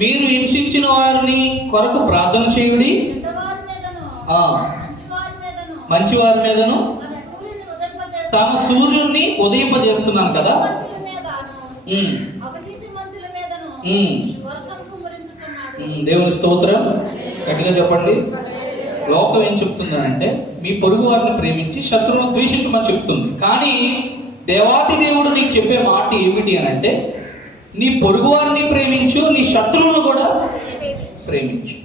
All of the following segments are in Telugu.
మీరు హింసించిన వారిని కొరకు ప్రార్థన చేయుడి, మంచివారి మీదను తన సూర్యుడిని ఉదయింపజేస్తున్నాను కదా. దేవుని స్తోత్రం. గట్టిగా చెప్పండి. లోకం ఏం చెప్తుందనంటే మీ పొరుగు వారిని ప్రేమించి శత్రువులను ద్వేషించమని చెప్తుంది. కానీ దేవాతి దేవుడు నీకు చెప్పే మాట ఏమిటి అనంటే నీ పొరుగు వారిని ప్రేమించు, నీ శత్రువులను కూడా ప్రేమించు.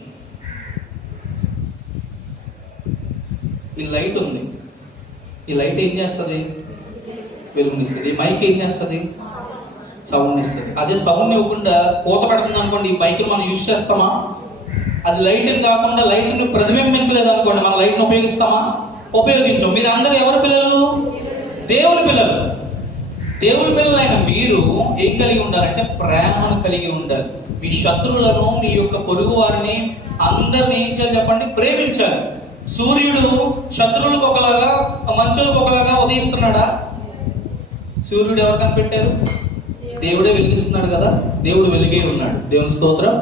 ఈ లైట్ ఉంది, ఈ లైట్ ఏం చేస్తుంది? వెలుగునిస్తుంది. ఈ మైక్ ఏం చేస్తుంది? సౌండ్ ఇస్తుంది. అదే సౌండ్ ఇవ్వకుండా పూత పెడుతుంది అనుకోండి, ఈ మైక్ని మనం యూజ్ చేస్తామా? అది లైట్ని కాకుండా లైట్ని ప్రతిబింబించలేదు అనుకోండి, మనం లైట్ని ఉపయోగిస్తామా? ఉపయోగించాం. మీరు అందరూ ఎవరి పిల్లలు? దేవుని పిల్లలు. దేవుని పిల్లలైన మీరు ఏం కలిగి ఉండాలంటే ప్రేమను కలిగి ఉండాలి. మీ శత్రువులను, మీ యొక్క పొరుగు వారిని అందరిని ఏం చేయాలి చెప్పండి? ప్రేమించాలి. సూర్యుడు శత్రువులకు ఒకలాగా, మంచులకు ఒకలాగా ఉదయిస్తున్నాడా? సూర్యుడు ఎవరు కనిపెట్టారు? దేవుడే వెలిగిస్తున్నాడు కదా. దేవుడు వెలిగే ఉన్నాడు. దేవుని స్తోత్రం.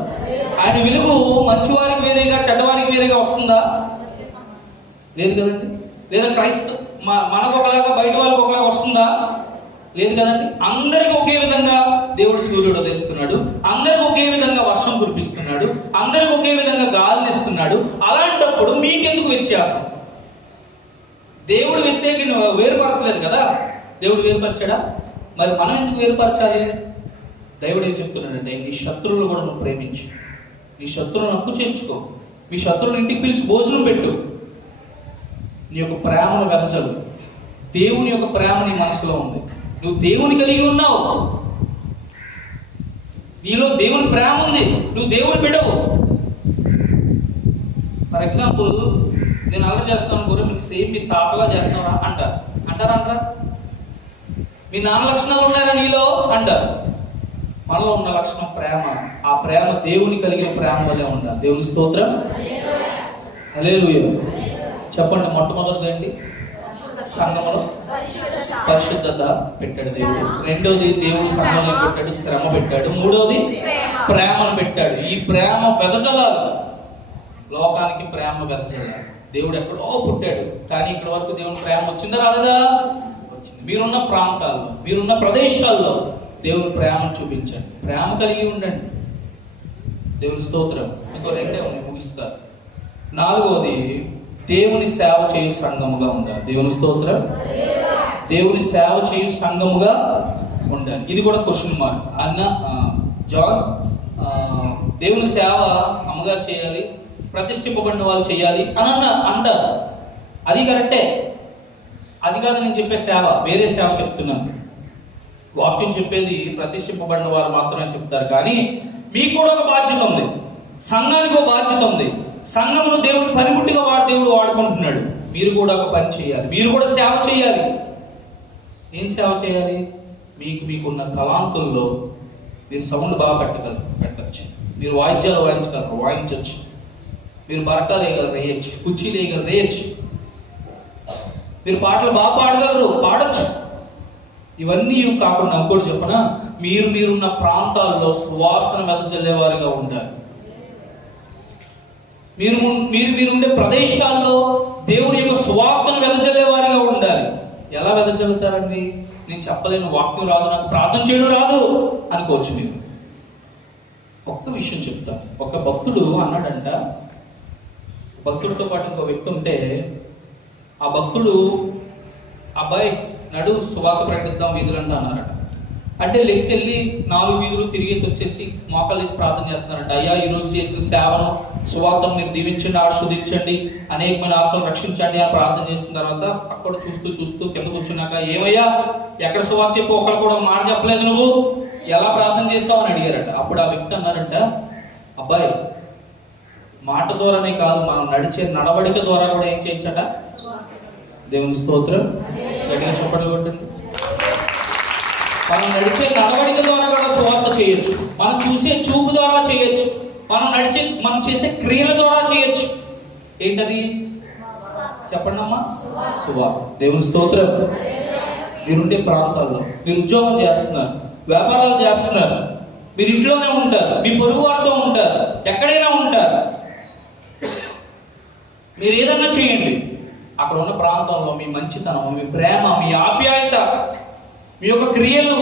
ఆయన వెలుగు మంచివారికి వేరేగా చెడ్డవారికి వేరేగా వస్తుందా? లేదు కదండి. లేదా మనకు ఒకలాగా బయట వాళ్ళకి ఒకలాగా వస్తుందా? లేదు కదండి. అందరికి ఒకే విధంగా దేవుడు సూర్యుడు ఉదయిస్తున్నాడు, అందరికి ఒకే విధంగా వర్షం కురిపిస్తున్నాడు, అందరికి ఒకే విధంగా గాలిని ఇస్తున్నాడు. అలాంటప్పుడు మీకెందుకు వ్యత్యాసం? దేవుడు వ్యత్యాసం వేరుపరచలేదు కదా. దేవుడు వేరుపరిచాడా? మరి మనం ఎందుకు వేరుపరచాలి? దేవుడు ఏం చెప్తున్నాడంటే నీ శత్రువులు కూడా నువ్వు ప్రేమించు, నీ శత్రువులను హక్కు చేర్చుకో, మీ శత్రువులు ఇంటికి పిలిచి భోజనం పెట్టు. నీ యొక్క ప్రేమను వెదజలు. దేవుని యొక్క ప్రేమ నీ మనసులో ఉంది. నువ్వు దేవుని కలిగి ఉన్నావు, నీలో దేవుని ప్రేమ ఉంది, నువ్వు దేవుని బిడ్డవు. ఫర్ ఎగ్జాంపుల్, నేను అల్లరి చేస్తాను కూడా మీకు సేమ్ మీ తాతలా చేస్తున్నారా అంటారా? మీ నాన్న లక్షణాలు ఉన్నారా నీలో అంటారు. మనలో ఉన్న లక్షణం ప్రేమ. ఆ ప్రేమ దేవుని కలిగిన ప్రేమ వల్లే ఉండాలి. దేవుని స్తోత్రం. హల్లెలూయా. చెప్పండి. మొట్టమొదటిది ఏంటి? సంఘంలో పరిశుద్ధత పెట్టాడు దేవుడు. రెండోది దేవుడు సంఘంలో పెట్టాడు, శ్రమ పెట్టాడు. మూడోది ప్రేమను పెట్టాడు. ఈ ప్రేమ వెదజలాలి. లోకానికి ప్రేమ వెదజలాలి. దేవుడు ఎక్కడో పుట్టాడు, కానీ ఇక్కడ వరకు దేవుని ప్రేమ వచ్చిందా రాలేదా? వచ్చింది. మీరున్న ప్రాంతాల్లో, మీరున్న ప్రదేశాల్లో దేవుని ప్రేమను చూపించండి. ప్రేమ కలిగి ఉండండి. దేవుని స్తోత్రం. ఇంకో రెండే ఉన్నాయి, ముగిస్తారు. నాలుగోది దేవుని సేవ చేయు సంఘముగా ఉండాలి. దేవుని స్తోత్రం. దేవుని సేవ చేయు సంఘముగా ఉండాలి. ఇది కూడా క్వశ్చన్ మార్క్. జాన్ దేవుని సేవ అమ్మగారు చేయాలి, ప్రతిష్ఠింపబడిన వాళ్ళు చేయాలి అని అంటారు. అది కరెక్టే. అది కాదు నేను చెప్పే సేవ, వేరే సేవ చెప్తున్నాను. వాక్యం చెప్పేది ప్రతిష్ఠింపబడిన వారు మాత్రమే చెప్తారు. కానీ మీకు కూడా ఒక బాధ్యత ఉంది, సంఘానికి ఒక బాధ్యత ఉంది. సంఘమును దేవుడు పనిముట్టిగా దేవుడు వాడుకుంటున్నాడు. మీరు కూడా ఒక పని చేయాలి, మీరు కూడా సేవ చేయాలి. ఏం సేవ చేయాలి? మీకున్న తలాంతుల్లో మీరు సౌండ్ బాగా పెట్టచ్చు, మీరు వాయిద్యాలు వాయించగలరు, వాయించవచ్చు, మీరు బరకాలు వేయగలరు, వేయచ్చు, కుర్చీలు వేయగలరు, వేయచ్చు, మీరు పాటలు బాగా పాడగలరు, పాడచ్చు. ఇవన్నీ కాకుండా ఇంకోటి చెప్పనా, మీరున్న ప్రాంతాల్లో సువాసన వెదజల్లేవారుగా ఉండాలి. మీరుండే ప్రదేశాల్లో దేవుని యొక్క సువార్తను వెదజల్లేవారిగా ఉండాలి. ఎలా వెదజల్లుతారండి? నేను చెప్పలేను, వాక్యం రాదు, నాకు ప్రార్థన చేయడం రాదు అనుకోవచ్చు మీరు. ఒక్క విషయం చెప్తా. ఒక భక్తుడు అన్నాడంట, భక్తుడితో పాటు ఇంకో వ్యక్తి ఉంటే ఆ భక్తుడు, అబ్బాయి నడు సువార్త ప్రకటిద్దాం వీధులంట అన్నారట. అంటే లెగ్స్ వెళ్ళి 4 వీధులు తిరిగేసి వచ్చేసి మోకాలు వేసి ప్రార్థన చేస్తున్నారంట. అయ్యా, ఈరోజు చేసిన సేవను, సువార్తను మీరు దీవించండి, ఆస్వాదించండి, అనేకమైన ఆత్మలు రక్షించండి అని ప్రార్థన చేసిన తర్వాత అక్కడ చూస్తూ కింద కూర్చున్నాక, ఏమయ్యా ఎక్కడ సువార్త చెప్పు, ఒకరు కూడా మాట చెప్పలేదు, నువ్వు ఎలా ప్రార్థన చేస్తావు అని అడిగారట. అప్పుడు ఆ వ్యక్తి అన్నారంట, అబ్బాయి మాట ద్వారానే కాదు, మనం నడిచే నడవడిక ద్వారా కూడా ఏం చేయొచ్చట? దేవుని స్తోత్రం. గట్టిగా చెప్పండి కొట్టండి. మనం నడిచే నడవడిక ద్వారా కూడా సువార్త చేయొచ్చు, మనం చూసే చూపు ద్వారా చేయొచ్చు, మనం చేసే క్రియల ద్వారా చేయొచ్చు. ఏంటది? చెప్పండి అమ్మా. సువార్త. దేవుని స్తోత్రం. మీరుండే ప్రాంతాల్లో మీరు ఉద్యోగం చేస్తున్నారు, వ్యాపారాలు చేస్తున్నారు, మీరు ఇంట్లోనే ఉంటారు, మీ పొరుగు వారితో ఉంటారు, ఎక్కడైనా ఉంటారు. మీరు ఏదన్నా చేయండి, అక్కడ ఉన్న ప్రాంతంలో మీ మంచితనం, మీ ప్రేమ, మీ ఆప్యాయత, మీ యొక్క క్రియలు,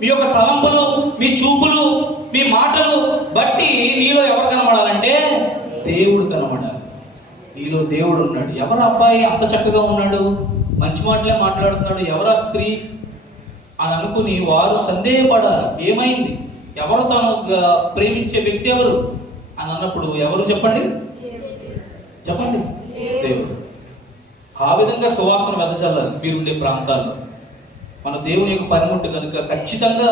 మీ యొక్క తలంపులు, మీ చూపులు, మీ మాటలు బట్టి నీలో ఎవరు కనబడాలంటే దేవుడు కనబడాలి. నీలో దేవుడు ఉన్నాడు. ఎవరు అబ్బాయి అంత చక్కగా ఉన్నాడు, మంచి మాటలే మాట్లాడుతున్నాడు, ఎవరా స్త్రీ అని అనుకుని వారు సందేహపడాలి. ఏమైంది, ఎవరు తను ప్రేమించే వ్యక్తి ఎవరు అని అన్నప్పుడు ఎవరు చెప్పండి, చెప్పండి, దేవుడు. ఆ విధంగా సువాసన వెదజల్లాలి మీరుండే ప్రాంతాల్లో. మన దేవుని యొక్క పనిముట్టు కనుక ఖచ్చితంగా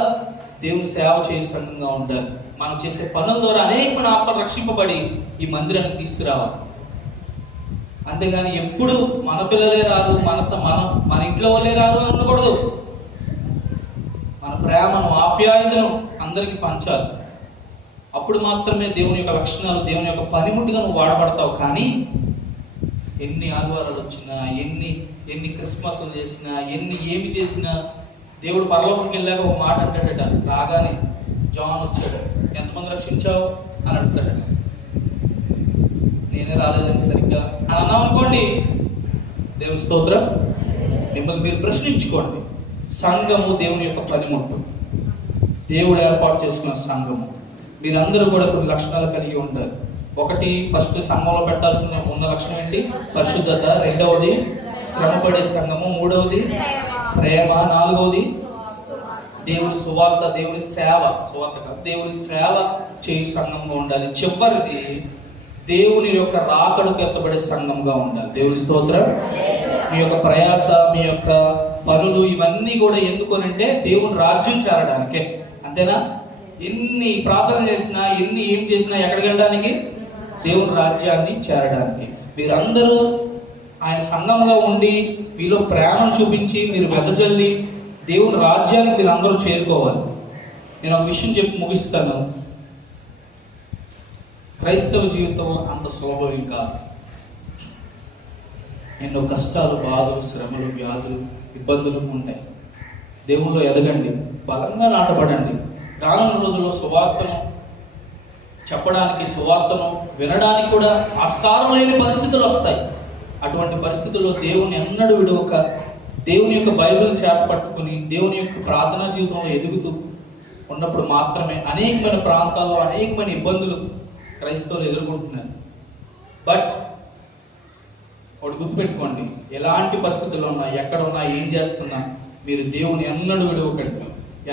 దేవుని సేవ చేసే సంఘంగా ఉండాలి. మనం చేసే పనుల ద్వారా అనేకమైన ఆత్మలు రక్షింపబడి ఈ మందిరానికి తీసుకురావాలి. అంతేగాని ఎప్పుడు మన పిల్లలే రారు, మన ఇంట్లో వాళ్ళే రారు అని అనకూడదు. మన ప్రేమను, ఆప్యాయతను అందరికీ పంచాలి. అప్పుడు మాత్రమే దేవుని యొక్క లక్షణాలు, దేవుని యొక్క పనిముట్టుగా నువ్వు వాడబడతావు. కానీ ఎన్ని ఆదివారాలు వచ్చినా, ఎన్ని క్రిస్మస్లు చేసినా, ఏమి చేసినా, దేవుడు పరలోకంకి వెళ్ళాక ఒక మాట అంటాడట. రాగానే జాన్ వచ్చాడు, ఎంతమంది రక్షించావు అని అడుగుతాడట. నేనే రాలేదని సరిగ్గా అని అన్నాం అనుకోండి, దేవుని స్తోత్రం. మిమ్మల్ని మీరు ప్రశ్నించుకోండి. సంఘము దేవుని యొక్క పనిముట్టు, దేవుడు ఏర్పాటు చేసుకున్న సంఘము. మీరందరూ కూడా కొన్ని లక్షణాలు కలిగి ఉంటారు. ఒకటి, ఫస్ట్ సంఘంలో పెట్టాల్సిన ఉన్న లక్షణం ఏంటి? పరిశుద్ధత. రెండవది శ్రమపడే సంఘము. మూడవది ప్రేమ. నాలుగవది దేవుని సువార్త, దేవుని సేవ. దేవుని సేవ చేయు సంఘంగా ఉండాలి. చివరిది దేవుని యొక్క రాకడకు ఎత్తబడే సంఘంగా ఉండాలి. దేవుని స్తోత్రం. మీ యొక్క ప్రయాస, మీ యొక్క పనులు ఇవన్నీ కూడా ఎందుకోనంటే దేవుని రాజ్యం చేరడానికే. అంతేనా? ఎన్ని ప్రార్థన చేసినా, ఏం చేసినా ఎక్కడికి వెళ్ళడానికి? దేవుని రాజ్యాన్ని చేరడానికి. మీరందరూ ఆయన సంఘంగా ఉండి మీలో ప్రేమను చూపించి మీరు వెదజల్లి దేవుని రాజ్యానికి మీరు అందరూ చేరుకోవాలి. నేను ఒక విషయం చెప్పి ముగిస్తాను. క్రైస్తవ జీవితం అంత సులభం కాదు. ఎన్నో కష్టాలు, బాధలు, శ్రమలు, వ్యాధులు, ఇబ్బందులు ఉంటాయి. దేవుల్లో ఎదగండి, బలంగా నాటబడండి. రానున్న రోజుల్లో సువార్తను చెప్పడానికి, సువార్తను వినడానికి కూడా ఆస్కారం లేని పరిస్థితులు వస్తాయి. అటువంటి పరిస్థితుల్లో దేవుని ఎన్నడూ విడవక, దేవుని యొక్క బైబిల్ చేత పట్టుకుని దేవుని యొక్క ప్రార్థనా జీవితంలో ఎదుగుతూ ఉన్నప్పుడు మాత్రమే అనేకమైన ప్రాంతాల్లో అనేకమైన ఇబ్బందులు క్రైస్తవులు ఎదుర్కొంటున్నారు. బట్ ఒకటి గుర్తుపెట్టుకోండి, ఎలాంటి పరిస్థితుల్లో ఉన్నా, ఎక్కడ ఉన్నా, ఏం చేస్తున్నా మీరు దేవుని ఎన్నడూ విడవకండి.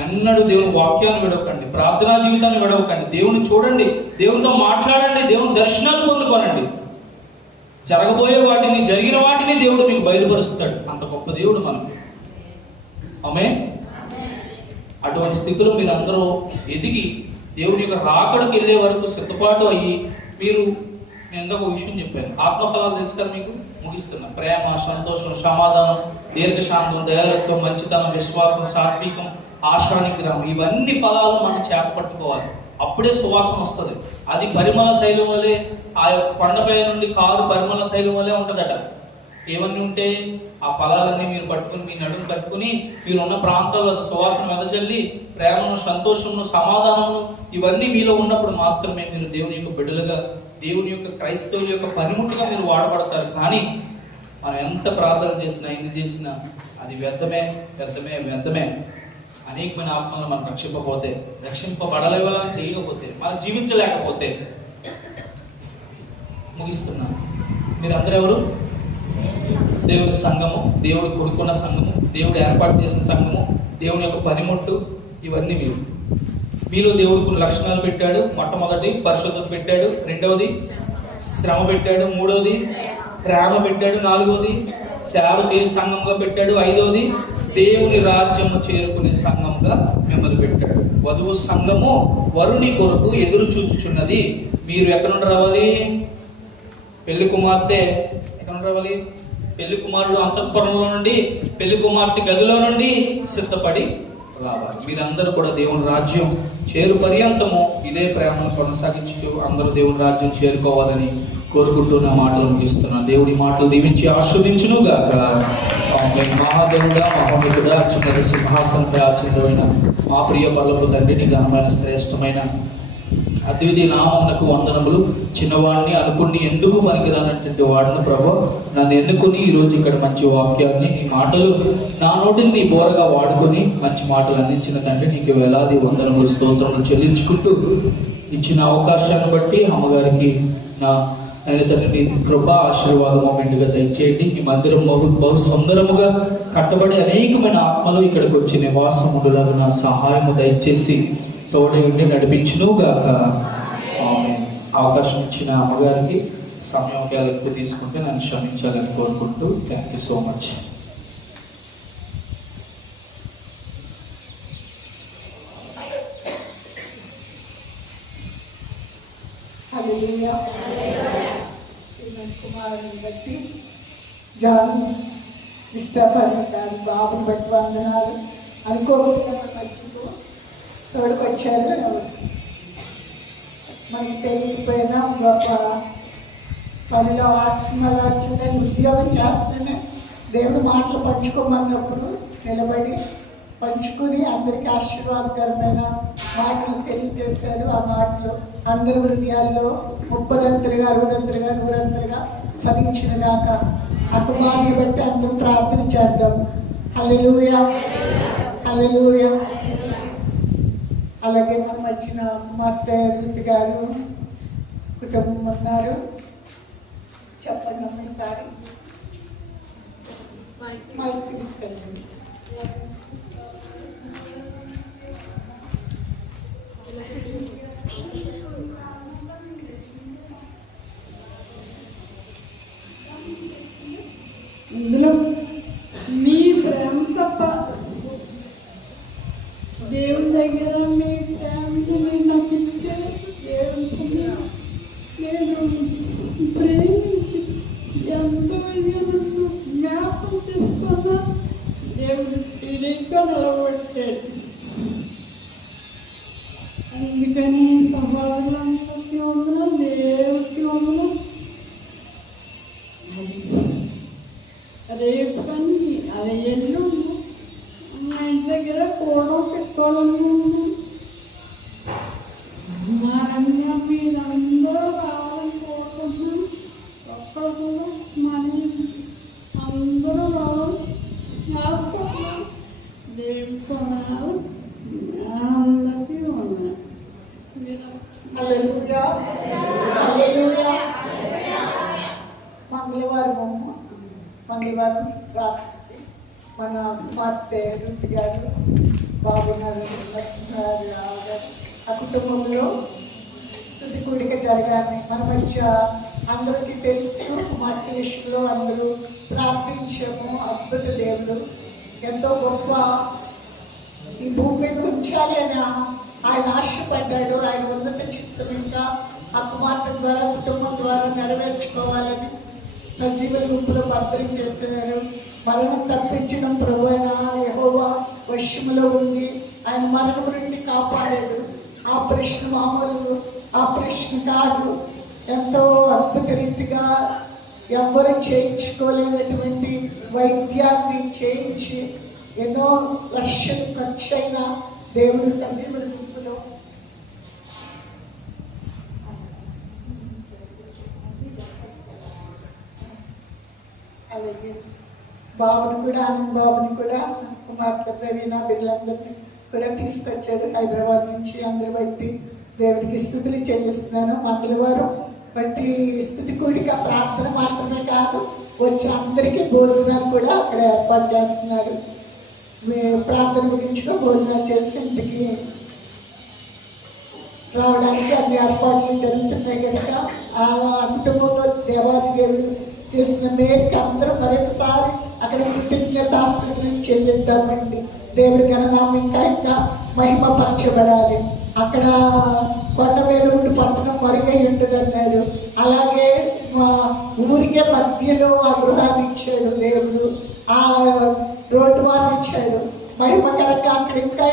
ఎన్నడూ దేవుని వాక్యాన్ని విడవకండి, ప్రార్థనా జీవితాన్ని విడవకండి. దేవుని చూడండి, దేవునితో మాట్లాడండి, దేవుని దర్శనాలు పొందుకోనండి. జరగబోయే వాటిని, జరిగిన వాటిని దేవుడు మీకు బయలుపరుస్తాడు. అంత గొప్ప దేవుడు మనకి. ఆమేన్. అటువంటి స్థితిలో మీరు అందరూ ఎదిగి దేవుని యొక్క రాకడకు వెళ్ళే వరకు సిద్ధపాటు అయ్యి, మీరు, నేను ఇందాక ఒక విషయం చెప్పాను, ఆత్మఫలాలు తెలుసు కదా మీకు, ముగిస్తున్నా. ప్రేమ, సంతోషం, సమాధానం, దీర్ఘశాంతం, దయాలత్వం, మంచితనం, విశ్వాసం, సాత్వికం, ఆశా నిగ్రహం, ఇవన్నీ ఫలాలు మనం చేత పట్టుకోవాలి. అప్పుడే సువాసన వస్తుంది. అది పరిమళ తైలం వలె, ఆ యొక్క కొండపై నుండి కారు పరిమళ తైలం వలె ఉంటుందట. ఏమన్నీ ఉంటే ఆ ఫలాలన్నీ మీరు పట్టుకుని, మీ నడుము కట్టుకుని, మీరు ఉన్న ప్రాంతాల్లో సువాసన వెదజల్లి, ప్రేమను, సంతోషమును, సమాధానమును ఇవన్నీ మీలో ఉన్నప్పుడు మాత్రమే మీరు దేవుని యొక్క బిడ్డలుగా, దేవుని యొక్క క్రైస్తవుల యొక్క పనిముట్టుగా మీరు వాడబడతారు. కానీ మనం ఎంత ప్రార్థన చేసినా, ఎన్ని చేసినా అది వ్యర్థమే. అనేకమైన ఆత్మలను మనం రక్షింపబడలేవాలని చేయకపోతే, మనం జీవించలేకపోతే, ముగిస్తున్నాను. మీరందరూ ఎవరు? దేవుడి సంఘము, దేవుడు కొడుకున్న సంఘము, దేవుడు ఏర్పాటు చేసిన సంఘము, దేవుని యొక్క పనిముట్టు, ఇవన్నీ మీలో దేవుడు కొన్ని లక్షణాలు పెట్టాడు. మొట్టమొదటి పరిశుద్ధత పెట్టాడు, రెండవది శ్రమ పెట్టాడు, మూడవది ప్రేమ పెట్టాడు, నాలుగవది సేవ చేసే సంఘంగా పెట్టాడు, ఐదవది దేవుని రాజ్యము చేరుకునే సంఘంగా మిమ్మల్ని పెట్టాడు. వధువు సంఘము వరుని కొరకు ఎదురు చూచుచున్నది. మీరు ఎక్కడ నుండి రావాలి? పెళ్లి కుమార్తె ఎక్కడ నుండి రావాలి? పెళ్లి కుమారుడు అంతఃపురంలో నుండి, పెళ్లి కుమార్తె గదిలో నుండి సిద్ధపడి రావాలి. మీరందరూ కూడా దేవుని రాజ్యం చేరు పర్యంతము ఇదే ప్రేమను కొనసాగించు అందరూ దేవుని రాజ్యం చేరుకోవాలని కోరుకుంటూ నా మాటలు ముగిస్తున్నాను. దేవుడి మాటలు దీవించి ఆస్వాదించును గాక. మహాదేవుడా, మహోన్నతుడా, అత్యున్నత సింహాసనంపై ఆచరణమైన మా ప్రియ పర్లకు తండ్రిని ఘనమైన శ్రేష్టమైన అద్వితీయ నామమునకు వందనములు. చిన్నవాడిని అనుకుని ఎందుకు పనికిరానటువంటి వాడిని ప్రభు నన్ను ఎన్నుకొని ఈరోజు ఇక్కడ మంచి వాక్యాన్ని నీ మాటలు నా నోటిని నీ బోరగా వాడుకొని మంచి మాటలు అందించిన తండ్రి నీకు వేలాది వందనములు స్తోత్రములు చెల్లించుకుంటూ ఇచ్చిన అవకాశాన్ని బట్టి అమ్మగారికి నా తండ్రి నీ కృపా ఆశీర్వాదము మెండుగా దయచేయండి. ఈ మందిరం బహు సుందరముగా కట్టబడి అనేకమైన ఆత్మలు ఇక్కడికి వచ్చి నివాసం ఉండేలాగా నా సహాయము దయచేసి తోడ ఉండి నడిపించును గాక. అవకాశం ఇచ్చిన అమ్మగారికి సమయం ఎక్కువ తీసుకుంటే నన్ను క్షమించాలని కోరుకుంటూ థ్యాంక్ యూ సో మచ్. కుమారుని బట్టి జాన్ ఇష్టపడతారు, బాబుని బట్టి వందనాలు. అనుకోకుండా మధ్యలో తోడుకొచ్చారు. మనకి తెలియకపోయినా గొప్ప పనిలో ఆత్మలాంటి ఉద్యోగం చేస్తేనే దేవుడు మాటలు పంచుకోమన్నప్పుడు నిలబడి పంచుకుని అందరికీ ఆశీర్వాదకరమైన మాటలు తెలియజేశారు. ఆ మాటలు అందరి హృదయాల్లో 30దంతలుగా 60దంతలుగా 100దంతలుగా ఫలించిన దాక ఆ కుమారుని బట్టి అందరం ప్రార్థన చేద్దాం. హల్లెలూయా, హల్లెలూయా. అలాగే మనం వచ్చిన కుమార్తె రుతి గారు కుటుంబం ఉన్నారు. చెప్పండి ఒకసారి మైక్ తీసుకెళ్ళండి. ఇందులో మీ ప్రేమ తప్ప దేవుని దగ్గర మీ ప్రేమని నాకు ఇచ్చారు. దేవుని నేను ప్రేమించి ఎంతో నన్ను జ్ఞాపకం చేసుకున్నా. దేవుడు తిరిగ్గా నిలబెట్టాడు. అందుకని సహోదరులందరికీ వందనం, దేవుడికి వందనం. రేపు కానీ అది ఎల్లుండి మా ఇంటి దగ్గర కూడా పెట్టుకోవాలనుకుంటున్నాను. మా రంగా మీరందరూ రావాలని కోరుకుంటున్నాను. ఒక్కరు కూడా మనీ అందరూ రావాలి ఆడుకుంటున్నాను. దేవుడి కొనాలి, అందరికీ ఉన్నారు. హల్లెలూయా, హల్లెలూయా. మంగళవారం రాత్రి మన కుమార్తె రుతి గారు, బాబు గారు, లక్ష్మీనారాయణ గారు ఆ కుటుంబంలో స్తుతి కూడిక జరగాలి. మన మధ్య అందరికీ తెలుసు కుమార్తె విషయంలో అందరూ ప్రార్థించాము. అద్భుత దేవుడు ఎంతో గొప్ప ఈ భూమి మీద ఉంచాలి అని ఆయన ఆశపడ్డాడు. ఆయన ఉన్నత చిత్తం ఇంకా ఆ కుమార్తె ద్వారా కుటుంబం ద్వారా నెరవేర్చుకోవాలని సజీవ గుంపులో భద్రం చేస్తున్నారు. మరణం తప్పించడం ప్రభు అయిన యెహోవా వశములో ఉంది. ఆయన మరణం నుండి కాపాడాడు. ఆ ప్రశ్న మామూలు ఆ ప్రశ్న కాదు. ఎంతో అద్భుత రీతిగా ఎవ్వరూ చేయించుకోలేనటువంటి వైద్యాన్ని చేయించి ఎన్నో లక్షలు ఖర్చు అయిన దేవుడు సజీవ గుంపులో అలాగే బాబుని కూడా ఆనంద్ బాబుని కూడా కుమార్తె ప్రవీణ బిడ్డలందరినీ కూడా తీసుకొచ్చాడు హైదరాబాద్ నుంచి. అందరు బట్టి దేవుడికి స్తుతులు చెల్లిస్తున్నాను. మంగళవారం బట్టి స్తుతి కూడిక ప్రార్థన మాత్రమే కాదు, వచ్చి అందరికీ భోజనాలు కూడా అక్కడ ఏర్పాటు చేస్తున్నారు. ప్రార్థన గురించి భోజనాలు చేసి ఇంటికి రావడానికి అన్ని ఏర్పాట్లు జరుగుతున్నాయి కనుక ఆ కుటుంబంలో దేవాది దేవుడు చేసిన మేరకు అందరూ మరొకసారి అక్కడ కృతజ్ఞతాస్తుతులను చెల్లిద్దామండి. దేవుడి ఘననామం ఇంకా మహిమపరచబడాలి. అక్కడ కొండ మీద ఉండి పట్టణం మరుగై ఉంటుంది అన్నాడు. అలాగే ఊరికే మధ్యలో ఆ గృహాన్ని ఇచ్చాడు దేవుడు, ఆ రోడ్డు వారిని ఇచ్చాడు. మహిమకరంగా అక్కడ ఇంకా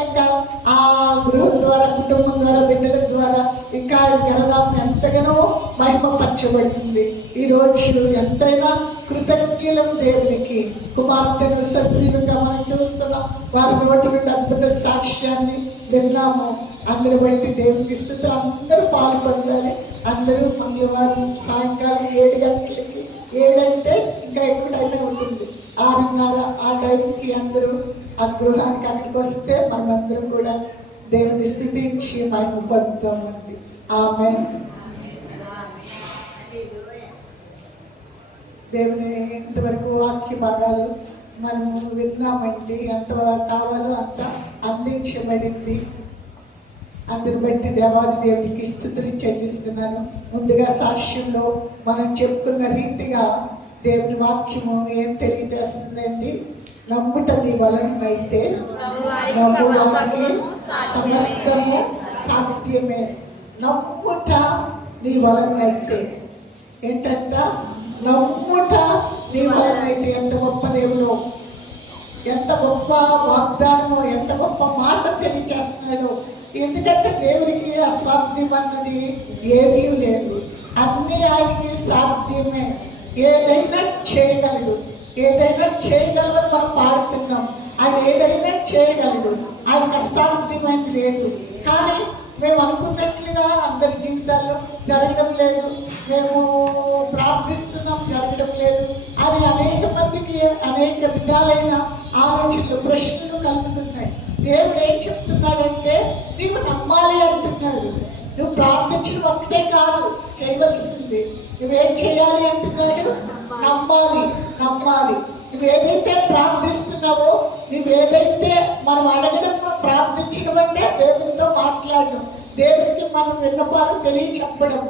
ఆ గృహం ద్వారా కుటుంబం ద్వారా బిడ్డల ద్వారా ఇంకా ఘననామం ఎంతగానో మహిమపరచబడుతుంది. ఈరోజు ఎంతైనా కృతజ్ఞులం దేవునికి. కుమార్తెను సజీవంగా మనం చూస్తున్నాం, వారి నోటి నుండి అద్భుత సాక్ష్యాన్ని విన్నాము. అందరూ బట్టి దేవునికి స్తుతులు. అందరూ పాల్పొందాలి. అందరూ మంగళవారం సాయంకాలం 7 గంటలకి, 7 అంటే ఇంకా ఎక్కువ టైం ఉంటుంది, 6:30 ఆ టైంకి అందరూ ఆ గృహానికి అక్కడికి వస్తే మనమందరం కూడా దేవుని స్థుతించి మహిమ పొందుతామండి. ఆమేన్. దేవుని ఇంతవరకు వాక్య భాగాలు మనం విన్నామండి. ఎంత కావాలో అంత అందించబడింది. అందుని బట్టి దేవాది దేవుడికి స్తుతులు చెల్లిస్తున్నాను. ముందుగా సాక్ష్యంలో మనం చెప్పుకున్న రీతిగా దేవుని వాక్యము ఏం తెలియజేస్తుందండి? నమ్ముట నీ వలనైతే నమ్మువానికి సమస్తము సాధ్యమే. నమ్ముట నీ వలనైతే ఏంటంట? నమ్ముట నీ వలనైతే. ఎంత గొప్ప దేవుడు, ఎంత గొప్ప వాగ్దానము, ఎంత గొప్ప మాట తెలియజేస్తున్నాడు. ఎందుకంటే దేవుడికి అసాధ్యం అన్నది ఏదీ లేదు. అన్నీ ఆయనకి సాధ్యమే. ఏదైనా చేయగలడు, ఏదైనా చేయగలదని మనం పాడుతున్నాం. ఆయన ఏదైనా చేయగలడు, ఆయనకు అసాధ్యమైనది లేదు. కానీ మేము అనుకున్నట్లుగా అందరి జీవితాల్లో జరగడం లేదు, మేము ప్రార్థిస్తున్నాం జరగడం లేదు అని అనేక మందికి అనేక విధాలైన ఆలోచనలు, ప్రశ్నలు కలుగుతున్నాయి. దేవుడు ఏం చెప్తున్నాడంటే నీవు నమ్మాలి అంటున్నాడు. నువ్వు ప్రార్థించడం ఒక్కటే కాదు చేయవలసింది, నువ్వేం చేయాలి అంటున్నాడు? నమ్మాలి. నమ్మాలి. నువ్వు ఏదైతే ప్రార్థిస్తున్నావో, నువ్వేదైతే మనం అడగడం, ప్రార్థించడం అంటే దేవునితో మాట్లాడడం, దేవునికి మనం విన్నపాలు తెలియచెప్పడం.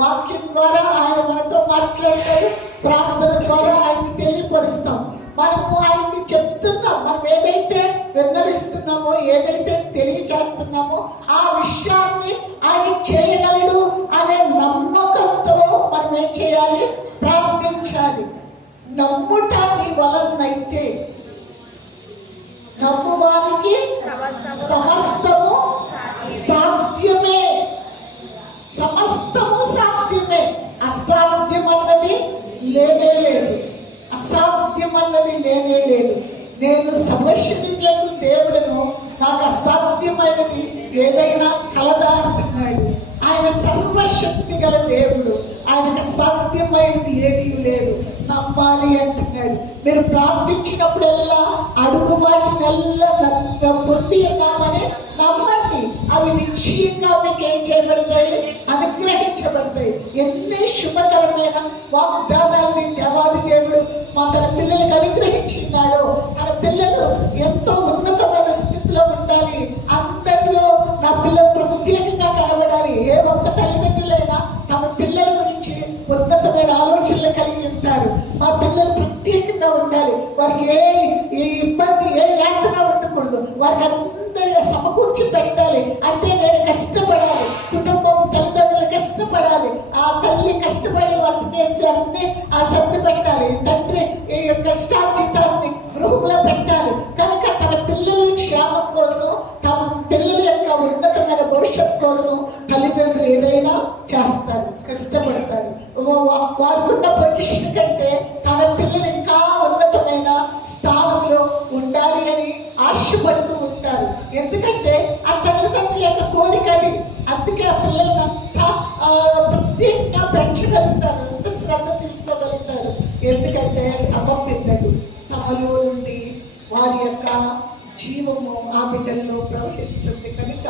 వాక్యం ద్వారా ఆయన మనతో మాట్లాడతాడు, ప్రార్థన ద్వారా ఆయనకి తెలియపరుస్తాం. మనము ఆయనకి చెప్తున్నాం, మనం ఏదైతే విన్నవిస్తున్నామో, ఏదైతే తెలియచేస్తున్నామో ఆ విషయాన్ని ఆయన చేయగలడు అనే నమ్మకంతో మనం ఏం చేయాలి? ప్రార్థించాలి. నమ్ముట నీ వలనైతే నమ్మువానికి సమస్తము సాధ్యమే. సమస్తము సాధ్యమే. అసాధ్యం అన్నది లేనే లేదు. అసాధ్యం అన్నది లేనే లేదు. నేను సర్వశక్తులకు దేవుడను, నాకు అసాధ్యమైనది ఏదైనా కలదా అంటున్నాడు. ఆయన సర్వశక్తి గల దేవుడు, ఆయనకు అసాధ్యమైనది ఏమీ లేదు. నమ్మాలి అంటున్నాడు. మీరు ప్రార్థించినప్పుడల్లా అడుగు వాటినల్లా పొంది ఉన్నామని నమ్మండి. అవి నిశ్చయంగా మీకు ఏం చేయబడతాయి? అనుగ్రహించబడతాయి. ఎన్ని శుభకరమైన వాగ్దానాలని దేవాది దేవుడు తన పిల్లలకు అనుగ్రహించినాడో. తన పిల్లలు ఎంతో ఉన్నతమైన స్థితిలో ఉండాలి. అందరిలో నా పిల్లలు ప్రత్యేకంగా కనబడాలి. ఏ ఒక్క తల్లిదండ్రులైనా తమ పిల్లల గురించి ఉన్నతమైన ఆలోచనలు కలిగి ఉంటారు. మా పిల్లలు ప్రత్యేకంగా ఉండాలి, వారికి ఏ ఇబ్బంది, ఏ యాతన ఉండకూడదు, వారికి అందరూ సమకూర్చి పెట్టాలి. అంటే నేను కష్టపడాలి, కుటుంబం తల్లిదండ్రులు కష్టపడాలి, ఆ తల్లి కష్టపడి వంట చేసి అన్ని ఆ సర్ది పెట్టాలి, తండ్రి ఈ కష్టార్జితాన్ని గృహంలో పెట్టాలి. కనుక తన పిల్లల క్షేమం కోసం, తమ పిల్లల యొక్క ఉన్నతమైన భవిష్యత్ కోసం తల్లిదండ్రులు ఏదైనా చేస్తారు, కష్టపడతారు. వారికున్న పొజిషన్ కంటే తన పిల్లలు ఇంకా ఉన్నతమైన స్థానంలో ఉండాలి అని ఆశపడుతూ ఉంటారు. ఎందుకంటే ఆ తల్లిదండ్రుల యొక్క కోరిక అది. అందుకే ఆ పిల్లలంతా ప్రత్యేకంగా పెంచగలుగుతారు, ఎంత శ్రద్ధ తీసుకోగలుగుతారు. ఎందుకంటే తమ పిల్లలు తమలో నుండి వారి యొక్క జీవము ఆ బిడ్డల్లో ప్రవహిస్తుంది. కనుక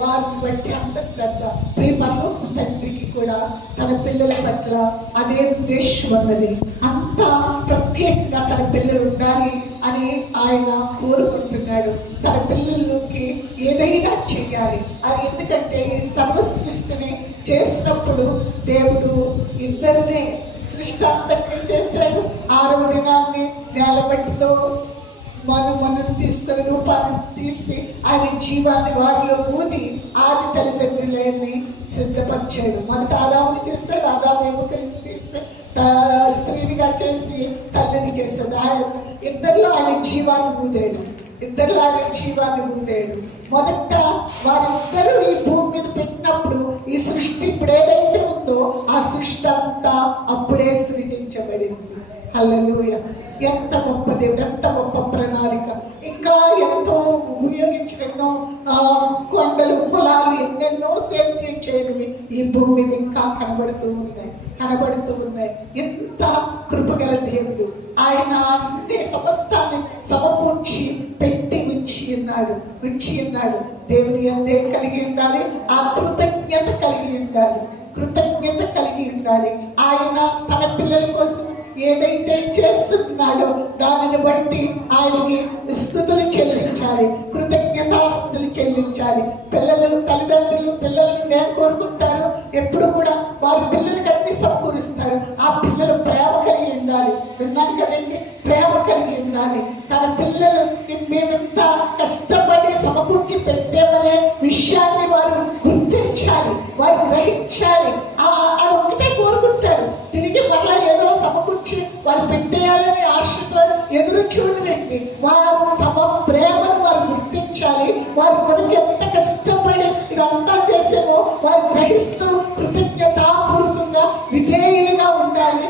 వారిని బట్టి అంత శ్రద్ధ. ప్రేమలో తండ్రికి కూడా తన పిల్లల పట్ల అదే ఉద్దేశం ఉన్నది. అంత ప్రత్యేకంగా తన పిల్లలు ఉండాలి అని ఆయన కోరుకుంటున్నాడు. తన పిల్లలకి ఏదైనా చెయ్యాలి. ఎందుకంటే ఈ సర్వ సృష్టిని చేసినప్పుడు దేవుడు ఇద్దరిని సృష్టి అంతటినీ చేశాడు. 6వ దినాన్ని నేలబట్టితో మనం తీసుకుని రూపాన్ని తీసి ఆయన జీవాన్ని వారిలో ఊది ఆది తల్లిదండ్రులని సిద్ధపరిచాడు. మొదట ఆదాముని చేస్తాడు, ఆదాము ఎముకని తీస్తే స్త్రీనిగా చేసి తల్లిని చేస్తాడు. ఆయన ఇద్దరిలో ఆయన జీవాన్ని ఊదాడు. మొదట వారిద్దరూ ఈ భూమి మీద పెట్టినప్పుడు, ఈ సృష్టి ఇప్పుడు ఏదైతే హల్లెలూయా. ఎంత గొప్ప దేవుడు, ఎంత గొప్ప ప్రణాళిక. ఇంకా ఎంతో ఉపయోగించిన ఎన్నో కొండలు పొలాలు ఎన్నెన్నో సేద్యం చేయడమే ఈ భూమి మీద ఇంకా కనబడుతూ ఉన్నాయి. ఎంత కృపగల దేవుడు. ఆయన అన్ని సమస్తాన్ని సమకూర్చి పెట్టి ఉంచి ఉన్నాడు. దేవుని అందే కలిగి ఉండాలి. ఆ కృతజ్ఞత కలిగి ఉండాలి. ఆయన తన పిల్లల కోసం ఏదైతే చేస్తున్నాడో దానిని బట్టి ఆయనకి స్తుతులు చెల్లించాలి, కృతజ్ఞతాస్తుతులు చెల్లించాలి. తల్లిదండ్రులు పిల్లలను నేను కోరుకుంటారు, ఎప్పుడు కూడా వారి పిల్లలకి అన్ని సమకూరుస్తారు. ఆ పిల్లలు ప్రేమ కలిగి ఉండాలి. విన్నాను కదండి, ప్రేమ కలిగి ఉండాలి. తన పిల్లలు మేమెంత కష్టపడి సమకూర్చి పెట్టామనే విషయాన్ని వారు గుర్తించాలి, వారు గ్రహించాలి. అది ఒకటే కోరుకుంటారు. తిరిగి మరలా ఏదో సమకూర్చి వాళ్ళు పెట్టేయాలని ఆశతో ఎదురు చూడరండి. వారు తమ ప్రేమను వారు గుర్తించాలి. వారి కొరకు ఎంత కష్టపడి ఇదంతా చేసేమో వారు గ్రహిస్తూ కృతజ్ఞతాపూర్వకంగా విధేయులుగా ఉండాలి.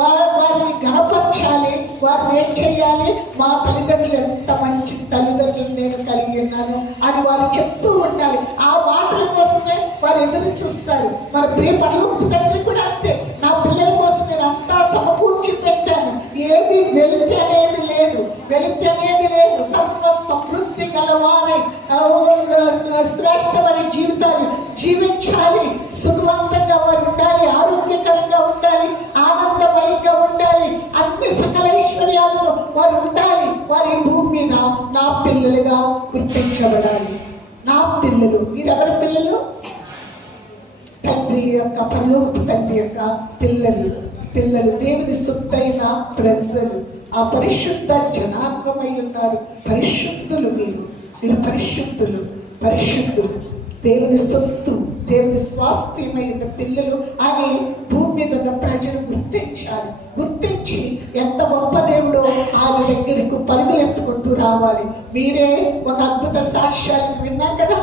వారిని గణపరచాలి. వారిని ఏం చేయాలి? మా తల్లిదండ్రులు ఎంత మంచి తల్లిదండ్రులు నేను కలిగి ఉన్నాను అని వారు చెప్తూ ఉండాలి. ఆ మాటల కోసమే వారు ఎదురు చూస్తారు. మన ప్రియ పరలోక తండ్రి కూడా అంతే. నా పిల్లల కోసం నేను అంతా సమకూర్చి పెట్టాను. ఏది వెలితి అనేది లేదు. సర్వ సమృద్ధి గలవారై శ్రేష్టమైన జీవితాన్ని జీవించాలి. సుఖవంతంగా వారు ఉండాలి, ఆరోగ్యకరంగా ఉండాలి, ఆనందమయంగా ఉండాలి, అన్ని సకల ఐశ్వర్యాలతో వారు ఉండాలి. వారి భూమి మీద నా పిల్లలుగా గుర్తించబడాలి. నా పిల్లలు, మీరెవరి పిల్లలు? తండ్రి యొక్క, పరలోక తండ్రి యొక్క పిల్లలు. దేవుని సొత్తైన ప్రజలు, ఆ పరిశుద్ధ జనాంగమై ఉన్నారు. పరిశుద్ధులు మీరు పరిశుద్ధులు, దేవుని సొత్తు, దేవుని స్వాస్థ్యమైన పిల్లలు అని భూమి మీద ఉన్న ప్రజలు గుర్తించి ఎంత గొప్ప దేవుడో ఆయన దగ్గరకు పరుగులెత్తుకుంటూ రావాలి. మీరే ఒక అద్భుత సాక్ష్యాన్ని విన్నాం కదా.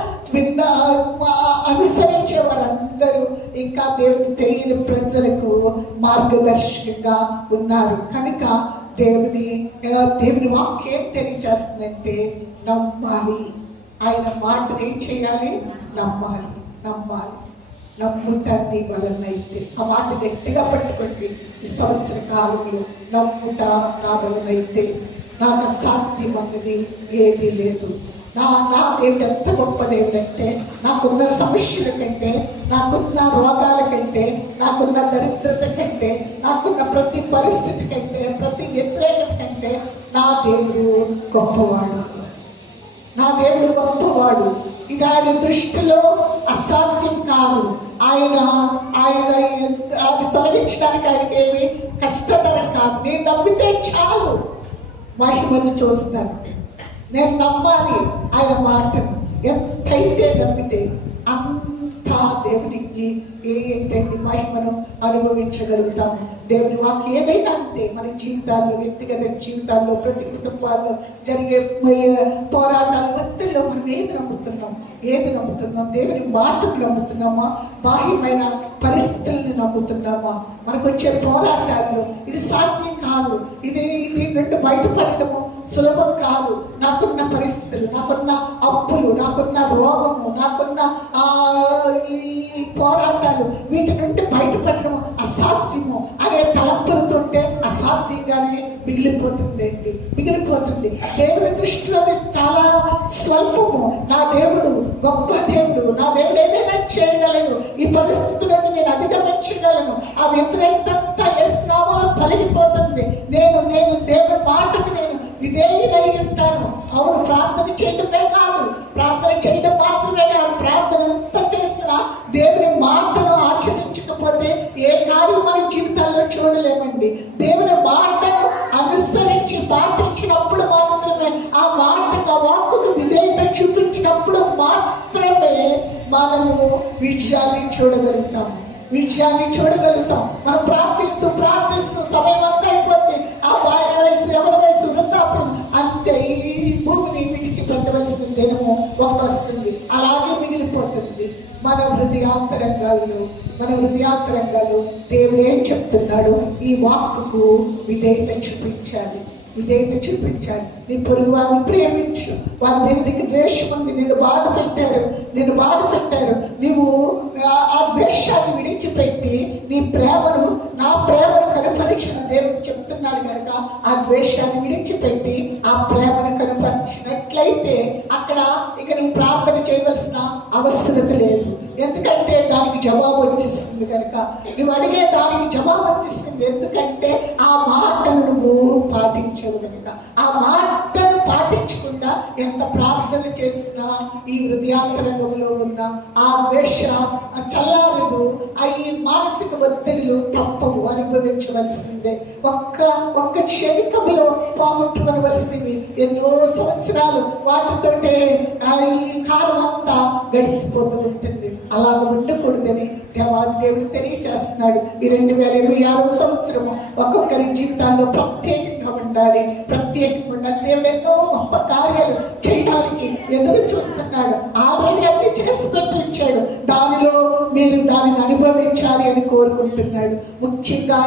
అనుసరించే వారందరూ ఇంకా దేవుని తెలియని ప్రజలకు మార్గదర్శకంగా ఉన్నారు. కనుక దేవుని వాక్యం తెలియజేస్తుందంటే నమ్మాలి. ఆయన మాటను ఏం చేయాలి? నమ్మాలి. నమ్ముటాన్ని వలనైతే, ఆ మాట గట్టిగా పట్టుకోండి. ఈ సంవత్సర కాలంలో నమ్ముట నా వలనైతే నాకు సాధ్యమన్నది ఏది లేదు. నా దేవుడు ఎంత గొప్ప దేవుడు అంటే, నాకున్న సమస్యల కంటే, నాకున్న రోగాల కంటే, నాకున్న దరిద్రత కంటే, నాకున్న ప్రతి పరిస్థితి కంటే, ప్రతి వ్యతిరేకత కంటే నా దేవుడు గొప్పవాడు. ఇది ఆయన దృష్టిలో అసాధ్యం కాదు. ఆయన అది తొలగించడానికి ఆయనకి ఏమి కష్టతరం కాదు. నేను నమ్మితే చాలు మహిమను చూస్తాను. నేను నమ్మాలి ఆయన మాటను. ఎంతైతే నమ్మితే అంతా దేవునికి ఏంటంటే మహిమను అనుభవించగలుగుతాము. దేవుని వాక్యం ఏదైనా అంతే. మన జీవితాల్లో, వ్యక్తిగత జీవితాల్లో, ప్రతి కుటుంబాల్లో జరిగే పోరాటాల ఒత్తిడిలో మనం ఏది నమ్ముతున్నాం? దేవుని మాటకు నమ్ముతున్నామా? బాహ్యమైన పరిస్థితులను నమ్ముతున్నామా? మనకు వచ్చే పోరాటాల్లో ఇది సాధ్యం కాదు, ఇది నుండి బయటపడడము సులభం కాదు. నాకున్న పరిస్థితులు, నాకున్న అప్పులు, నాకున్న రోగము, నాకున్న ఈ పోరాటాలు, వీటి నుండి బయటపడడము అసాధ్యము అనే తలంపులతోంటే అసాధ్యంగానే మిగిలిపోతుంది. దేవుని దృష్టిలో చాలా స్వల్పము. నా దేవుడు గొప్ప దేవుడు. నా దేవుడు ఏదైనా చేయగలను. ఈ పరిస్థితులను నేను అధిగమించగలను. ఆ వ్యతిరేకత నామంలో తొలగిపోతుంది. నేను దేవుని మాటకి నేను విధేయుడై ఉంటాను. అవును, ప్రార్థన చేయడమే కాదు, ప్రార్థన చేయడం మాత్రమే కాదు, ప్రార్థన ఎంత చేసినా దేవుని మాటను ఆచరించకపోతే ఏ కార్యం మన జీవితాల్లో చూడలేమండి. దేవుని మాటను అనుసరించి పాటించినప్పుడు మాత్రమే, ఆ మాటకు, ఆ వాక్కుకు విధేయత చూపించినప్పుడు మాత్రమే మనము విజయాన్ని చూడగలుగుతాం. మనం ప్రార్థిస్తూ సమయం అంతా అయిపోతే ఆ బాల్య వయసు, ఎవరి వయసు, వృద్ధాప్యం అంతే. ఈ భూమిని విడిచి పెట్టవలసిన దినము ఒకటి వస్తుంది, అలాగే మిగిలిపోతుంది. మన హృదయాంతరంగాలు దేవుడు ఏం చెప్తున్నాడు? ఈ వాక్కుకు విధేయత చూపించాలి. నీ పొరుగు వారిని ప్రేమించు. వాళ్ళ ఎందుకు ద్వేషం ఉంది, నిన్ను బాధ పెట్టారు. నువ్వు ఆ ద్వేషాన్ని విడిచిపెట్టి నా ప్రేమను కనపరిచిన దేవుడు చెప్తున్నాడు కనుక ఆ ద్వేషాన్ని విడిచిపెట్టి ఆ ప్రేమను కనపరిచినట్లయితే అక్కడ ఇక నువ్వు ప్రార్థన చేయవలసిన అవసరత లేదు. ఎందుకంటే దానికి జవాబు వచ్చేస్తుంది కనుక, నువ్వు అడిగే దానికి జవాబు వచ్చేస్తుంది. ఎందుకంటే ఆ మాటను నువ్వు పాటించవు కనుక. ఆ మాటను పాటించకుండా ఎంత ప్రార్థన చేసినా ఈ హృదయాంతరంగంలో ఉన్న ఆ ద్వేష చల్లారదు. ఈ మానసిక ఒత్తిడిలు తప్పవు, అనుభవించవలసిందే. ఒక్క క్షణికములో పోగొట్టుకోవలసినవి ఎన్నో సంవత్సరాలు వాటితోటే ఈ కాలం అంతా గడిచిపోతూ ఉంటుంది. అలాగ ఉండకూడదని దేవుడు తెలియజేస్తున్నాడు. ఈ 2026 సంవత్సరము ఒక్కొక్కరి జీవితాల్లో ప్రత్యేకంగా ఉండాలి. దేవుడు ఎన్నో గొప్ప కార్యాలు చేయడానికి ఎదురు చూస్తున్నాడు. ఆల్రెడీ అన్ని చేసి పెట్టించాడు. దానిలో మీరు దానిని అనుభవించాలి అని కోరుకుంటున్నాడు. ముఖ్యంగా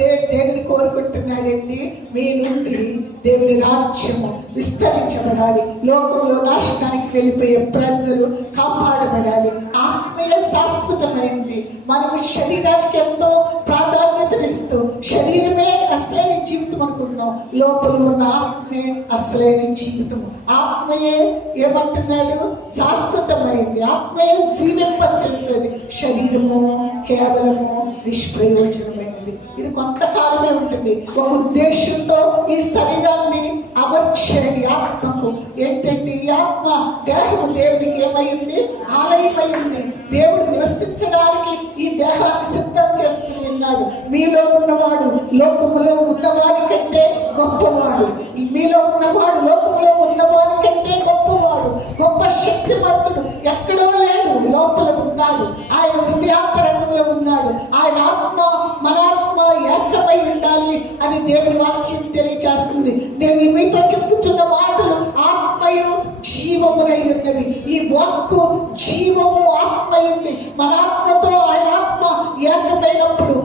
దేవుని కోరుకుంటున్నాడండి, మీ నుండి దేవుని రాజ్యము విస్తరించబడాలి. లోకంలో నాశనానికి వెళ్ళిపోయే ప్రజలు కాపాడబడాలి. ఆత్మీయ శాశ్వతమైంది. మనము శరీరానికి ఎంతో ప్రాధాన్యతనిస్తూ శరీరమే అసలైన జీవితం అనుకుంటున్నాం. లోపల ఉన్న ఆత్మే అసలైన జీవితం. ఆత్మయే ఏమంటున్నాడు? శాశ్వతమైంది. ఆత్మయే జీవింపచేసేది. శరీరము కేవలము నిష్ప్రయోజనమైనది. ఇది కొంతకాలమే ఉంటుంది. ఒక ఉద్దేశంతో ఈ శరీరాన్ని అమర్చేది. ఆత్మకు ఏంటంటే ఈ ఆత్మ దేహము దేవునికి ఏమైంది? ఆలయమైంది. దేవుడు నివసించడానికి ఈ దేహాన్ని సిద్ధం చేసుకుని ఉన్నాడు. మీలో ఉన్నవాడు లోకములో ఉన్నవారి కంటే గొప్పవాడు. మీలో ఉన్నవాడు లోకములో ఉన్నవారి కంటే గొప్పవాడు. గొప్ప శక్తివంతుడు ఎక్కడో లేడు, లోపల ఉన్నాడు. ఆయన హృదయాంతరంగంలో ఉన్నాడు. ఆయన ఆత్మ మన ఆత్మ ఏకమై ఉండాలి అని దేవుని వాక్యం తెలియజేస్తుంది. నేను మీతో చెప్పుతున్న మాటలు ఆత్మయు జీవమునై ఉన్నది. ఈ వాక్కు జీవము ఆత్మయింది. మన ఆత్మతో ఆయన ఆత్మ ఏకమైనప్పుడు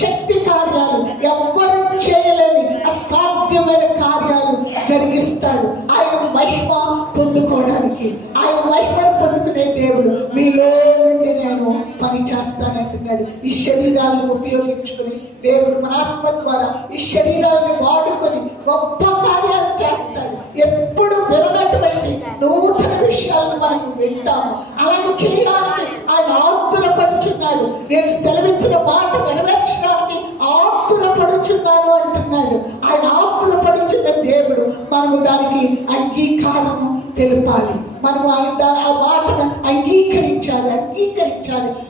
శక్తి కార్యాలు ఎవ్వరూ చేయలేని అసాధ్యమైన కార్యాలు జరిగిస్తాడు. ఆయన మహిమ పొందుకోవడానికి, ఆయన మహిమను పొందుకునే దేవుడు మీలో నుండి నేను పని చేస్తానంటున్నాడు. ఈ శరీరాలను ఉపయోగించుకుని దేవుడు మన ఆత్మ ద్వారా ఈ శరీరాలను వాడుకొని గొప్ప కార్యాలు చేస్తాడు. ఎప్పుడు విననటువంటి నూతన విషయాలను మనకు వింటాము. అలాగే చేయడానికి ఆయన ఆతురపడుచున్నాడు. నేను సెలవిచ్చిన మాట నెరవేర్చడానికి ఆతురపడుచున్నాను అంటున్నాడు. ఆయన ఆతురపడుచున్న దేవుడు. మనము దానికి అంగీకారము తెలుపాలి. మనము ఆ మాటను అంగీకరించాలి.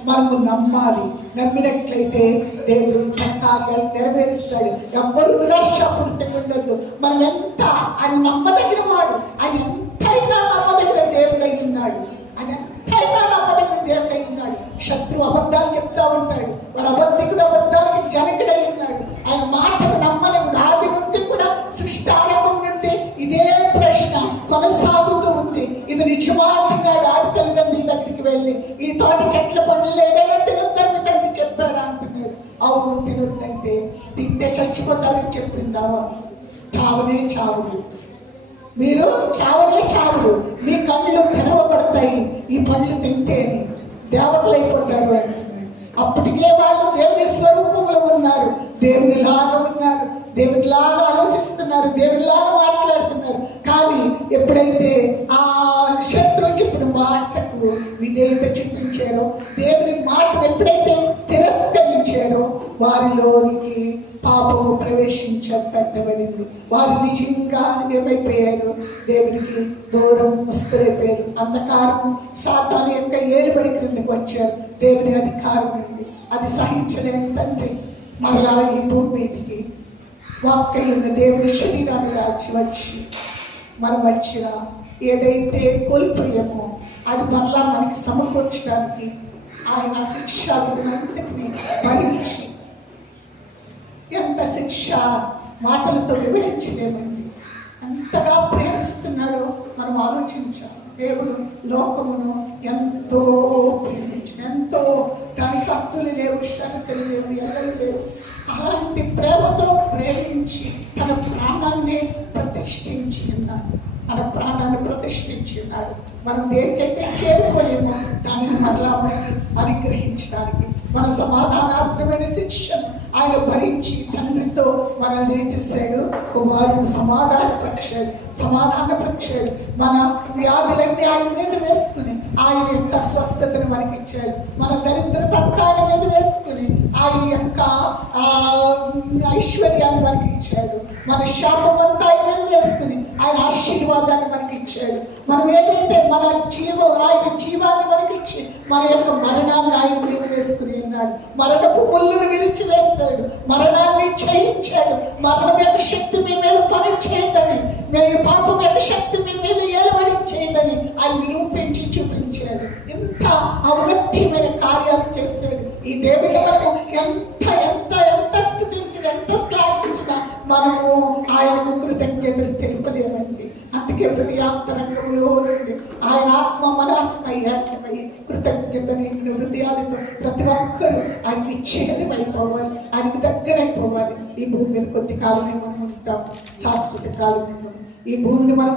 మనము నమ్మాలి. నమ్మినట్లయితే దేవుడు తన కార్యాలు నెరవేరుస్తాడు. ఎవ్వరూ నిరాశాపూరితంగా ఉండొద్దు. మనం ఎంత ఆయన నమ్మదగిన వాడు. ఆయన ఎంతైనా నమ్మదగిన దేవుడై ఉన్నాడు. శత్రువు అబద్ధాలు చెప్తా ఉంటాడు. వాడు అబద్ధికుడు, అబద్ధానికి జనకుడై ఉన్నాడు. ఆయన మాటను నమ్మనవుడు. ఆది నుండి కూడా సృష్టి ఆరంభం నుండి ఇదే ప్రశ్న కొనసాగుతూ ఉంది. ఇది నిజమా అంటున్నాడు. ఆది తల్లిదండ్రుల దగ్గరికి వెళ్ళి ఈ తోట చెట్ల పండ్లు ఏదైనా తినొద్దని తండ్రి చెప్పాడు అంటున్నాడు. అవును, తినొద్దంటే తింటే చచ్చిపోతారని చెప్పిందా? చావునే చావుడు. మీరు చావుడు. మీ కళ్ళు తెరవబడతాయి ఈ పండ్లు తింటేని. దేవతలైపోతారు అంటున్నాడు. అప్పటికే వాళ్ళు దేవుని స్వరూపంలో ఉన్నారు. దేవునిలాగా ఉన్నారు. దేవునిలాగా ఆలోచిస్తున్నారు. దేవునిలాగా మాట్లాడుతున్నారు. కానీ ఎప్పుడైతే ఆ శత్రువు చెప్పిన మాటకు విధేయత చూపించారో, దేవుని మాటను ఎప్పుడైతే తిరస్కరించారో వారిలోనికి పాపము ప్రవేశించబడింది. వారు నిజంగా ఏమైపోయారు? దేవునికి దూరం ముస్తరైపోయారు. అంధకారం సాతాను యొక్క ఏలుబడి క్రిందకు వచ్చారు. దేవుని అధికారం ఉంది. అది సహించలేని తండ్రి మరలా ఈ భూమి మీదకి వాక్కై ఉన్న దేవుని శరీరాన్ని వచ్చి మన మధ్య ఏదైతే కోల్పోయామో అది మరలా మనకి సమకూర్చడానికి ఆయన శిక్షా విధులంతటినీ భరించి, ఎంత శిక్ష మాటలతో వివరించలేమండి. అంతగా ప్రేమిస్తున్నాడో మనం ఆలోచించాలి. దేవుడు లోకమును ఎంతో ప్రేమించాడు. ఆస్తులు లేవు, ఎల్లలు లేవు. అలాంటి ప్రేమతో ప్రేమించి తన ప్రాణాన్ని ప్రతిష్ఠించి ఉన్నాడు. మన ప్రాణాన్ని ప్రతిష్ఠించి ఉన్నాడు. మనం దేనికైతే చేరుకోలేమో దానిని మరలా మనకి అనుగ్రహించడానికి, మన సమాధానార్థమైన శిక్షను ఆయన భరించి తండ్రితో మనల్ని ఏం చేశాడు? కుమారుడు సమాధానపరిచాడు. మన వ్యాధులన్నీ ఆయన మీద వేసుకుని ఆయన యొక్క స్వస్థతను మనకిచ్చాడు. మన దరిద్రత ఆయన మీద వేసుకుని ఆయన యొక్క ఐశ్వర్యాన్ని మనకి ఇచ్చాడు. మన శాపమంతా ఆయన మీద వేసుకుని ఆయన ఆశీర్వాదాన్ని మనకి ఇచ్చాడు. మనం ఏదైతే మన ఆయన జీవాన్ని మనకి ఇచ్చి మన యొక్క మరణాన్ని ఆయన మీద వేసుకుని ఉన్నాడు. మరణపు ముళ్ళును విరిచి వేస్తాడు, మరణాన్ని జయించాడు. మరణం యొక్క శక్తి మీ మీద పని చేయదని, పాపం యొక్క శక్తి మీ మీద ఏలబడి చేయదని ఆయన నిరూపించి చూపించాడు. ఇంత ఔన్నత్యమైన కార్యాలు చేశాడు. ఈ దేవుడు మనకు ఎంత ఎంత ఎంత స్థుతించిన, ఎంత శ్లాఘించినా మనము ఆయనకు కృతజ్ఞతలు తెలుపలేమండి. అందుకే హృదయాంతరంగంలో నుండి ఆయన ఆత్మ మన ఆత్మ ఏకమై కృతజ్ఞతని హృదయాలతో ప్రతి ఒక్కరూ ఆయనకి చేరువైపోవాలి, ఆయనకి దగ్గరైపోవాలి. ఈ భూమి మీద కొద్ది కాలమే మనం ఉంటాం, శాశ్వత కాలమే. ఈ భూమిని మనం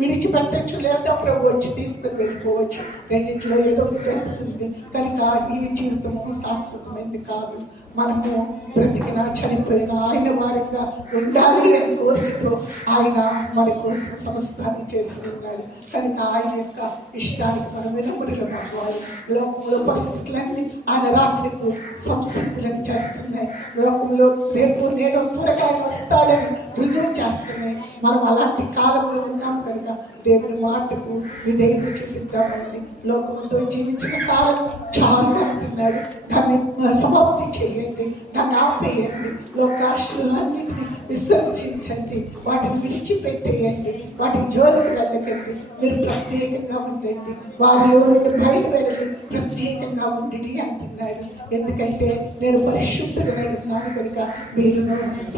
విడిచిపెట్టచ్చు, లేదా ప్రభు వచ్చి తీసుకుని వెళ్ళిపోవచ్చు. రెండింటిలో ఏదో జరుగుతుంది. కనుక ఈ జీవితము శాశ్వతమైంది కాదు. మనము బ్రతికినా చనిపోయినా ఆయన వారిగా ఉండాలి అని కోరికతో ఆయన మన కోసం సమస్తాన్ని చేసి ఉన్నాడు. కనుక ఆయన యొక్క ఇష్టానికి మనం వినమ్రులం అవ్వాలి. లోకంలో పరిస్థితులన్నీ ఆయన రాకడకు సంసిద్ధులను చేస్తున్నాయి. లోకంలో రేపు నేడు త్వరగా వస్తాడని రుజువు చేస్తున్నాయి. మనం అలాంటి కాలంలో ఉన్నాం కనుక దేవుని మాటకు విధేయత చూపిద్దామండి. లోకంతో జీవించిన కాలం చాలు అంటున్నాడు. దాన్ని సమాప్తి చేయండి, దాన్ని ఆపేయండి. లోకాశలన్నింటినీ విసర్జించండి, వాటిని విడిచిపెట్టేయండి, వాటిని జోలికి వెళ్ళకండి. మీరు ప్రత్యేకంగా ఉండండి, వారిలో బయలువెళ్ళి ప్రత్యేకంగా ఉండి అంటున్నాడు. ఎందుకంటే నేను పరిశుద్ధులై ఉన్నాను కనుక మీరు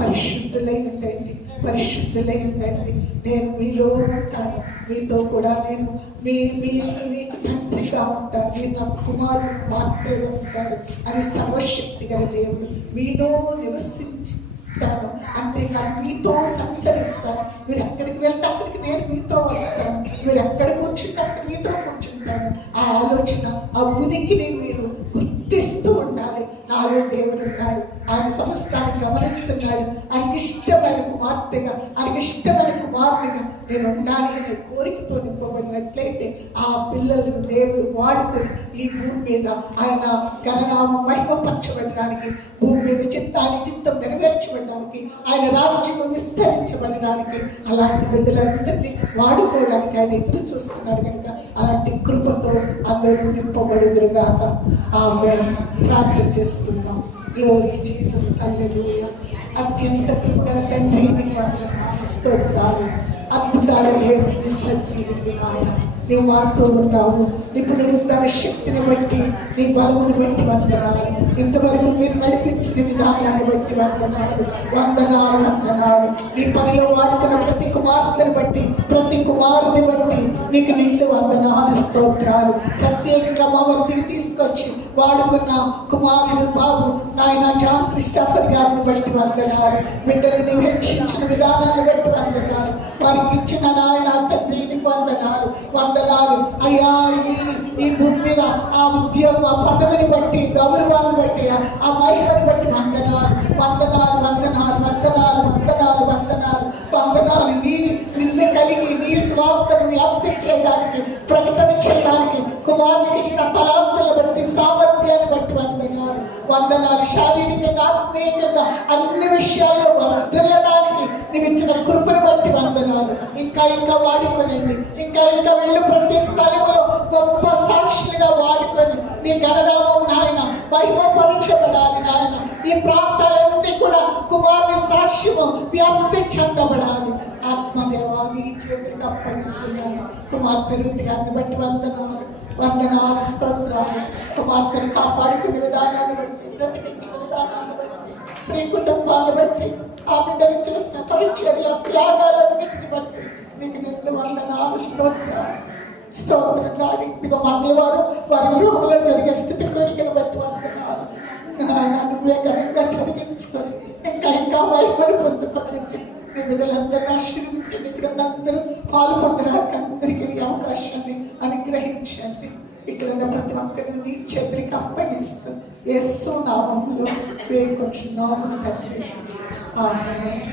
పరిశుద్ధులై ఉండండి, పరిశుద్ధులై ఉండండి. నేను మీలో ఉంటాను, మీతో కూడా నేను మీకు తండ్రిగా ఉంటాను, మీరు నా కుమారుడు మాత్రమే ఉంటారు అని సర్వశక్తి గల దేవుడు మీలో నివసించుతాను. అంతేకాదు మీతో సంచరిస్తాను. మీరు ఎక్కడికి వెళ్తే అక్కడికి నేను మీతో వస్తాను, మీరు ఎక్కడ కూర్చుంటే అక్కడ మీతో కూర్చుంటాను. ఆ ఆలోచన, ఆ ఉనికిని మీరు గుర్తిస్తూ ఉండాలి. నాలో దేవుడు ఉన్నాడు, ఆయన సమస్తాన్ని గమనిస్తున్నాడు. ఆయనకి ఇష్టమైన కుమార్తెగా, ఆయనకి ఇష్టమైన కుమారుడిగా నేను ఉండాలి అనే కోరికతో నింపబడినట్లయితే ఆ పిల్లలను దేవుడు వాడుకొని ఈ భూమి మీద ఆయన ఘననామం మహిమపరచబడడానికి, భూమి మీద చిత్తం నెరవేర్చబడడానికి, ఆయన రాజ్యం విస్తరించబడడానికి, అలాంటి బిడ్డలందరినీ వాడుకోవడానికి ఆయన ఎదురు చూస్తున్నాడు. కనుక అలాంటి కృపతో అందరూ నింపబడుదురుగాక. ఆమేన్. ప్రార్థన చేస్తున్నాం. గ్లోరీ జీసస్, హల్లెలూయా. అత్యంత కృపగల తండ్రి నీకు వందనాలు, స్తోత్రాలు. అద్భుతాల దేవుడిని సజీవుడు ఆయన, నీ మాతో ఉన్నావు. ఇప్పుడు తన శక్తిని బట్టి, నీ బలమును బట్టి వందనాలు. ఇంతవరకు మీరు నడిపించిన విధానాన్ని బట్టి వందనాలు, వందనాలు, వందనాలు. నీ పనిలో వాడుతున్న ప్రతి కుమార్తెను బట్టి, ప్రతి కుమారుని బట్టి నీకు నిండు వందనాలు, స్తోత్రాలు. ప్రత్యేకంగా మా వద్దకు తీసుకొచ్చి వాడుకున్న కుమారుడు బాబు నాయన జాన్ క్రిస్టఫర్ గారిని బట్టి వందనాలు. బిడ్డలని రక్షించిన విధానాన్ని బట్టి వందనాలు. వారికి ఇచ్చిన నాయన తండ్రికి వందనాలు, వందనాలు అయ్యా. ఈ భూమి మీద ఆ ఉద్యోగం, ఆ పదవిని బట్టి, గౌరవాన్ని బట్టి, ఆ మహిమని బట్టి వందనాలు, వందనాలు, వందనాలు, వందనాలు, వందనాలు, వందనాలు, వందనాలు. నిన్ను కలిగి నీ స్వార్థను వ్యాప్తి చేయడానికి, ప్రకటన చేయడానికి కుమారునికి ఇచ్చిన తలాంతులను బట్టి, సామర్థ్యాన్ని బట్టి వందనాలు, వందనాలు. శారీరకంగా, ఆత్మీయంగా అన్ని విషయాల్లో వర్ధిల్లడానికి నువ్వు ఇచ్చిన కృపను బట్టి వందనాలు. ఇంకా వాడుకోనండి, ఇంకా వెళ్ళి ప్రతి స్థలంలో గొప్ప సాక్షులుగా వాడుకొని నీ గణనామం నాయన మహిమపరచబడాలి నాయన. ఈ ప్రాంతాలన్నీ కూడా కుమారుని సాక్ష్యము వ్యాప్తి చెందబడాలి. ఆత్మదేవాన్ని ఈ చేతులకు అప్పగిస్తున్నాను. కుమార్తె గారిని బట్టి వందనాలు, వందనాలు, స్తోత్రాలు. కుమార్తెను కాపాడుకునే విధానాన్ని బట్టి, బ్రతికించిన విధానాన్ని బట్టి, ప్రీ కుటుంబాన్ని బట్టి, ఆ బిడ్డలు చేసిన పరిచర్య త్యాగాలన్నింటిని బట్టి నీకు నిండు వందనాలు, స్తోత్రాలు, స్తోత్రం. ఇదిగో మంగళవారం వారి గృహంలో జరిగే స్థితి కోరికను బట్టి వందనాలు. నాయన నువ్వే కనుక జరిగించుకొని ఇంకా వైఫల్యం పొందుకోవాలని మీ బిడ్డలందరూ ఆశీర్వదించండి. ఇక్కడ అందరూ పాలు పొందడానికి అందరికీ ఈ అవకాశాన్ని అనుగ్రహించండి. ఇక్కడ ఉన్న ప్రతి ఒక్కరిని నీ చేతికి అప్పగిస్తూ యేసు నామములో వేడుకొంచున్నాము తండ్రి. ఆమేన్.